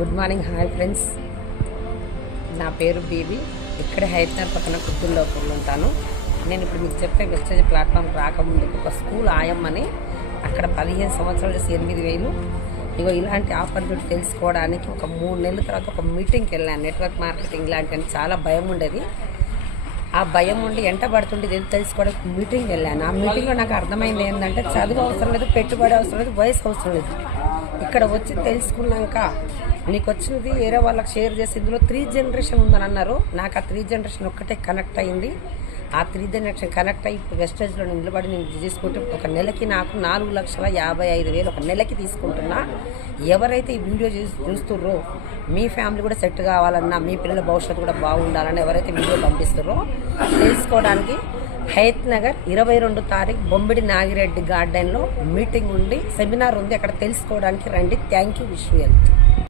Good morning, hi friends. నా పేరు BB. ఇక్కడ హైదరాబాద్ పక్కన కుద్దుల్లో ఉంటాను. నేను ఇప్పుడు మీకు చెప్పే వెబ్సైట్ ప్లాట్ఫామ్ రాకముందు ఒక స్కూల్ ఆయమ్మని అక్కడ 15 సంవత్సరాలు 8,000 ఇగో ఇలాంటి ఆపర్చునిటీ తెలుసుకోవడానికి ఒక 3 నెలల తర్వాత ఒక మీటింగ్కి వెళ్ళాను. నెట్వర్క్ మార్కెటింగ్ లాంటి చాలా భయం ఉండేది. ఆ భయం ఉండి ఎంట పడుతుండే తెలుసుకోవడానికి మీటింగ్కి వెళ్ళాను. ఆ మీటింగ్లో నాకు అర్థమైంది ఏంటంటే చదువు అవసరం లేదు, పెట్టుబడి అవసరం లేదు, వయసు అవసరం లేదు. ఇక్కడ వచ్చి తెలుసుకున్నాక నీకు వచ్చినది వేరే వాళ్ళకి షేర్ చేసి ఇందులో 3 జనరేషన్ ఉందని అన్నారు. నాకు ఆ 3 జనరేషన్ ఒక్కటే కనెక్ట్ అయింది. ఆ 3 జనరేషన్ కనెక్ట్ అయ్యి ఇప్పుడు వెస్టేజ్లో నిలబడి నేను తీసుకుంటే ఒక నెలకి నాకు 4,55,000 ఒక నెలకి తీసుకుంటున్నా. ఎవరైతే ఈ వీడియో చూస్తుర్రో మీ ఫ్యామిలీ కూడా సెట్ కావాలన్నా, మీ పిల్లల భవిష్యత్తు కూడా బాగుండాలని ఎవరైతే వీడియో పంపిస్తారో తెలుసుకోవడానికి హయత్ నగర్ 22 తారీఖు బొమ్మిడి నాగిరెడ్డి గార్డెన్లో మీటింగ్ ఉంది, సెమినార్ ఉంది. అక్కడ తెలుసుకోవడానికి రండి. Thank you. Wish you health.